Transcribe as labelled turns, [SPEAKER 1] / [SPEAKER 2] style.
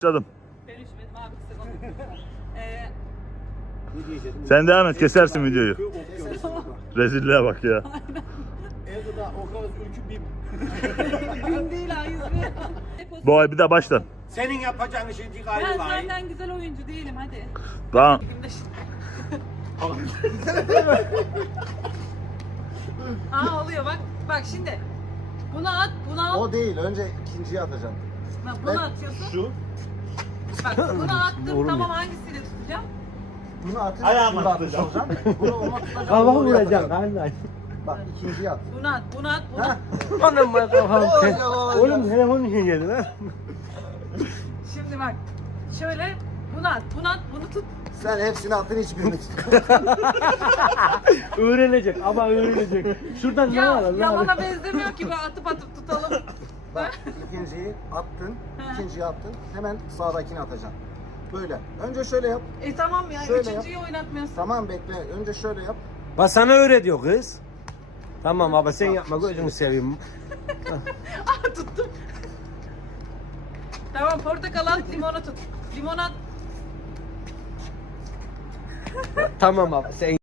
[SPEAKER 1] Başladım.
[SPEAKER 2] Ben üşümedim abi
[SPEAKER 1] Sen devam et, kesersin videoyu. Rezilliğe bak ya.
[SPEAKER 3] Evde o kadar ülkü bir...
[SPEAKER 2] Gün değil ha 100 lira.
[SPEAKER 1] Bu ay bir daha baştan.
[SPEAKER 3] Senin yapacağın işin
[SPEAKER 2] Ben
[SPEAKER 3] ayrı var.
[SPEAKER 2] senden güzel oyuncu değilim hadi.
[SPEAKER 1] Tamam.
[SPEAKER 2] Aa oluyor bak. Bak şimdi. Bunu at, bunu al.
[SPEAKER 4] O değil. Önce ikinciyi atacağım.
[SPEAKER 2] Bak, bunu atıyorsun.
[SPEAKER 3] Şu.
[SPEAKER 2] Bak bunu attım. Tamam hangisiyle tutacağım?
[SPEAKER 4] Bunu atınca
[SPEAKER 3] Ayağıma
[SPEAKER 4] şunu da atmış
[SPEAKER 3] atacağım.
[SPEAKER 4] olacağım. Bunu ona tutacağım.
[SPEAKER 5] Kafam
[SPEAKER 4] bunu oraya
[SPEAKER 5] vuracağım.
[SPEAKER 4] atacağım.
[SPEAKER 5] Aynen.
[SPEAKER 4] Bak ikinciyi at.
[SPEAKER 2] Bunu at, bunu at, bunu
[SPEAKER 4] Ha?
[SPEAKER 2] at.
[SPEAKER 5] Anam ben kafam.
[SPEAKER 4] Olacak, olacak.
[SPEAKER 5] Oğlum telefon için geldi lan.
[SPEAKER 2] Şimdi bak. Şöyle bunu at, bunu at, bunu tut.
[SPEAKER 4] Sen hepsini attın, hiçbirini tutmadın.
[SPEAKER 5] Öğrenecek ama öğrenecek. Şuradan ne var
[SPEAKER 2] Ya,
[SPEAKER 5] lan?
[SPEAKER 2] ya bana benzemiyor ki böyle atıp tutalım.
[SPEAKER 4] Bak ikinciyi attın.
[SPEAKER 2] Ha.
[SPEAKER 4] İkinciyi attın. Hemen sağdakini atacaksın. Böyle. Önce şöyle yap.
[SPEAKER 2] Tamam ya.
[SPEAKER 4] Şöyle
[SPEAKER 2] Üçüncüyü oynatmıyorsun.
[SPEAKER 4] Tamam bekle. Önce şöyle yap.
[SPEAKER 5] Bak sana öğretiyor kız. Tamam baba sen yapma gözünü seveyim.
[SPEAKER 2] Tuttum. Tamam portakal at, limonu tut. Limon at.
[SPEAKER 5] Tamam baba sen